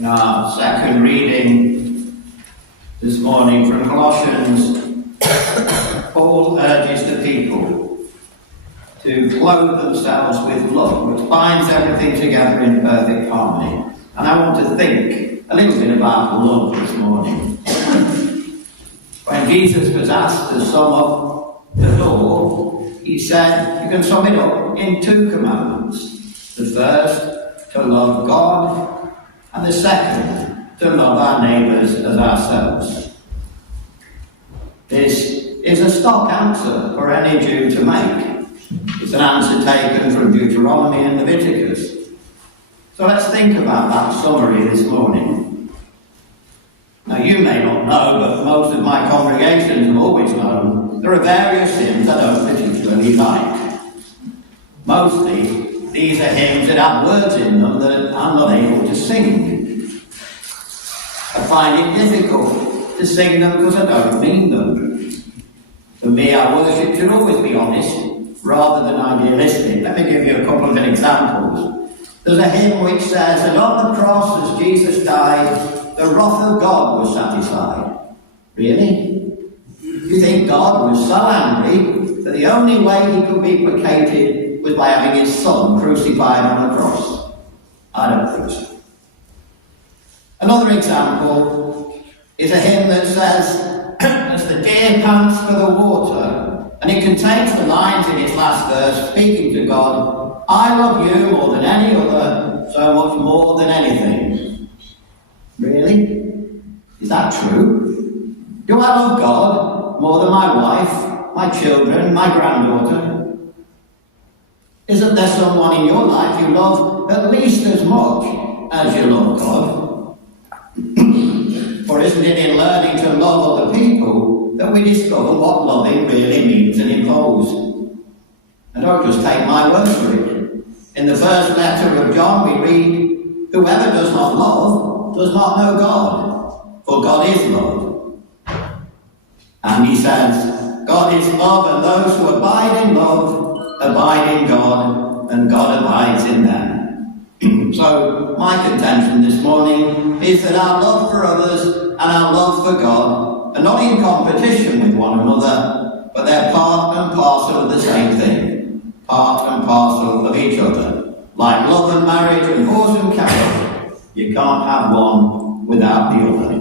In our second reading this morning from Colossians, Paul urges the people to clothe themselves with love, which binds everything together in perfect harmony. And I want to think a little bit about love this morning. When Jesus was asked to sum up the law, he said, you can sum it up in two commandments. The first, to love God, and the second, to love our neighbours as ourselves. This is a stock answer for any Jew to make. It's an answer taken from Deuteronomy and Leviticus. So let's think about that summary this morning. Now you may not know, but most of my congregations have always known there are various hymns I don't particularly like. Mostly, these are hymns that have words in them that I'm not able to sing. I find it difficult to sing them because I don't mean them. For me, our worship should always be honest, rather than idealistic. Let me give you a couple of examples. There's a hymn which says that on the cross, as Jesus died, the wrath of God was satisfied. Really? You think God was so angry that the only way he could be placated was by having his son crucified on the cross? I don't think so. Another example is a hymn that says, as the deer pants for the water, and it contains the lines in its last verse, speaking to God, I love you more than any other, so much more than anything. Really? Is that true? Do I love God more than my wife, my children, my granddaughter? Isn't there someone in your life you love at least as much as you love God? Or isn't it in learning to love other people that we discover what loving really means and involves? And don't just take my word for it. In the first letter of John we read, whoever does not love does not know God, for God is love. And he says, God is love, and those who abide in love abide in God, and God abides in them. So, my contention this morning is that our love for others and our love for God are not in competition with one another, but they're part and parcel of the same thing. Part and parcel of each other. Like love and marriage and horse and carriage, you can't have one without the other.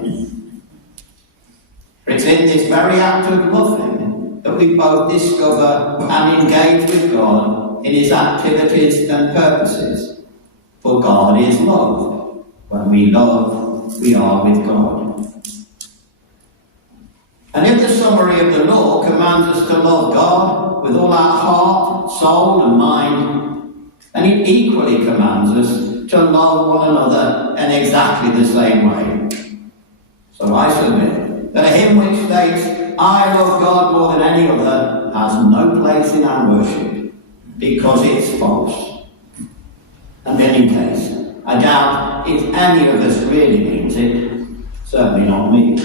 It's in this very act of loving that we both discover and engage with God in his activities and purposes. For God is love. When we love, we are with God. And if the summary of the law commands us to love God with all our heart, soul and mind, then it equally commands us to love one another in exactly the same way. So I submit that a hymn which states, I love God more than any other, has no place in our worship, because it's false. And in any case, I doubt if any of us really means it, certainly not me.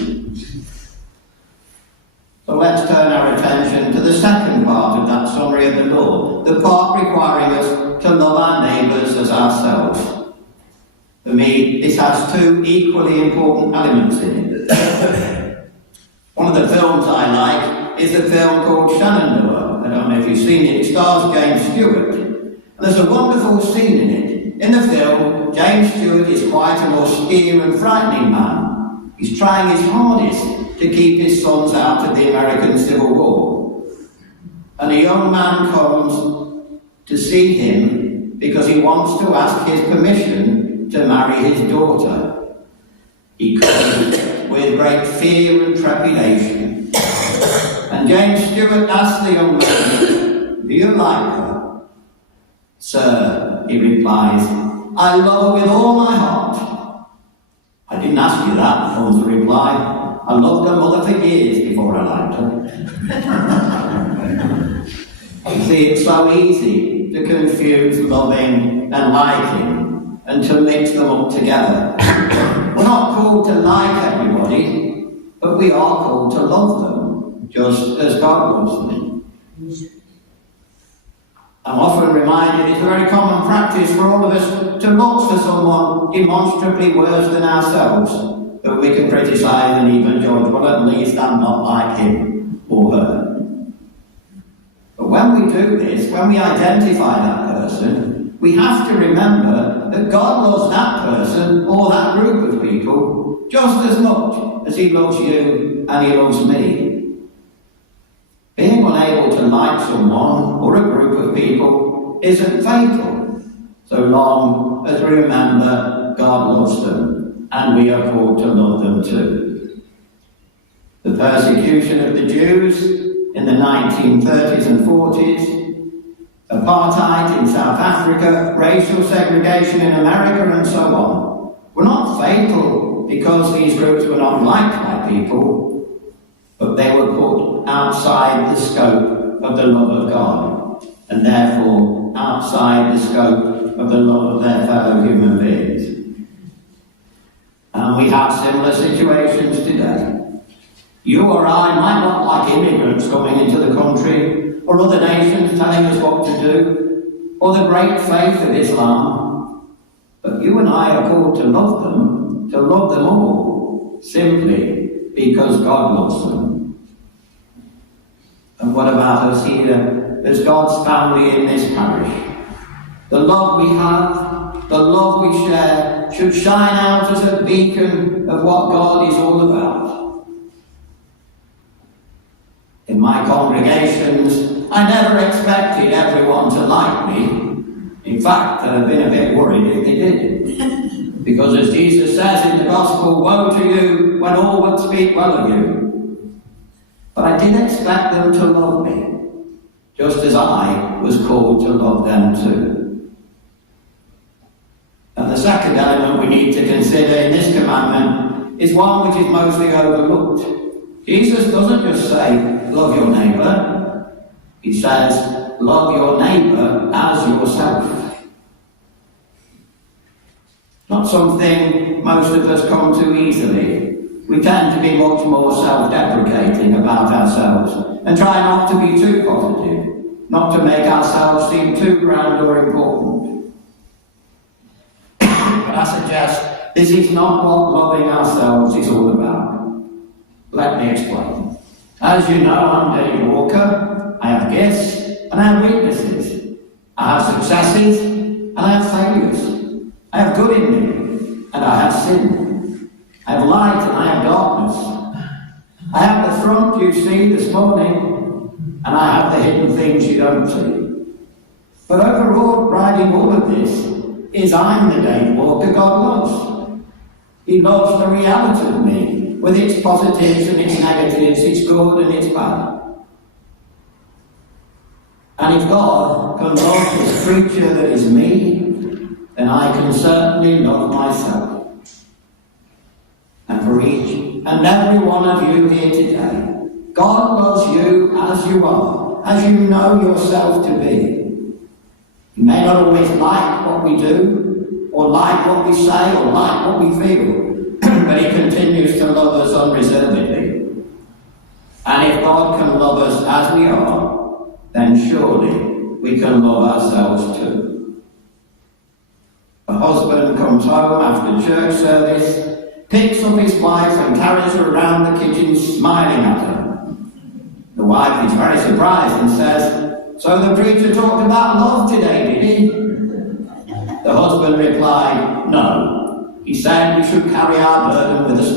So let's turn our attention to the second part of that summary of the law, the part requiring us to love our neighbours as ourselves. For me, this has two equally important elements in it. One of the films I like is a film called Shenandoah. I don't know if you've seen it. It stars James Stewart. And there's a wonderful scene in it. In the film, James Stewart is quite an austere and frightening man. He's trying his hardest to keep his sons out of the American Civil War. And a young man comes to see him because he wants to ask his permission to marry his daughter. He comes with great fear and trepidation. And James Stewart asks the young man, do you like her? Sir, he replies, I love her with all my heart. I didn't ask you that, comes the reply. I loved her mother for years before I liked her. You see, it's so easy to confuse loving and liking and to mix them up together. We're not called to like everybody, but we are called to love them, just as God loves them. I'm often reminded it's a very common practice for all of us to look for someone demonstrably worse than ourselves that we can criticise and even judge. Well, at least I'm not like him or her. But when we do this, when we identify that person, we have to remember that God loves that person or that group of people just as much as he loves you and he loves me. Being unable to like someone or a group of people isn't fatal, so long as we remember God loves them and we are called to love them too. The persecution of the Jews in the 1930s and 40s, apartheid in South Africa, racial segregation in America and so on, were not fatal because these groups were not liked by people, but they were put outside the scope of the love of God, and therefore outside the scope of the love of their fellow human beings. And we have similar situations today. You or I might not like immigrants coming into the country, or other nations telling us what to do, or the great faith of Islam, but you and I are called to love them all, simply because God loves them. And what about us here as God's family in this parish? The love we have, the love we share, should shine out as a beacon of what God is all about. In my congregations, I never expected everyone to like me. In fact, I've been a bit worried if they did. Because as Jesus says in the Gospel, woe to you when all would speak well of you. But I did expect them to love me, just as I was called to love them too. And the second element we need to consider in this commandment is one which is mostly overlooked. Jesus doesn't just say, love your neighbour. He says, love your neighbour as yourself. Not something most of us come to easily. We tend to be much more self-deprecating about ourselves and try not to be too positive, not to make ourselves seem too grand or important. But I suggest this is not what loving ourselves is all about. Let me explain. As you know, I'm David Walker. I have gifts and I have weaknesses. I have successes and I have failures. I have good in me and I have sin. I have light and I have darkness. I have the front you see this morning, and I have the hidden things you don't see. But overall, riding all of this is I'm the David Walker God loves. He loves the reality of me, with its positives and its negatives, its good and its bad. And if God can love this creature that is me, then I can certainly love myself. And for each and every one of you here today, God loves you as you are, as you know yourself to be. He may not always like what we do, or like what we say, or like what we feel, but he continues to love us unreservedly. And if God can love us as we are, then surely we can love ourselves too. A husband comes home after church service, picks up his wife and carries her around the kitchen smiling at her. The wife is very surprised and says, so the preacher talked about love today, did he? The husband replied, no. He said we should carry our burden with a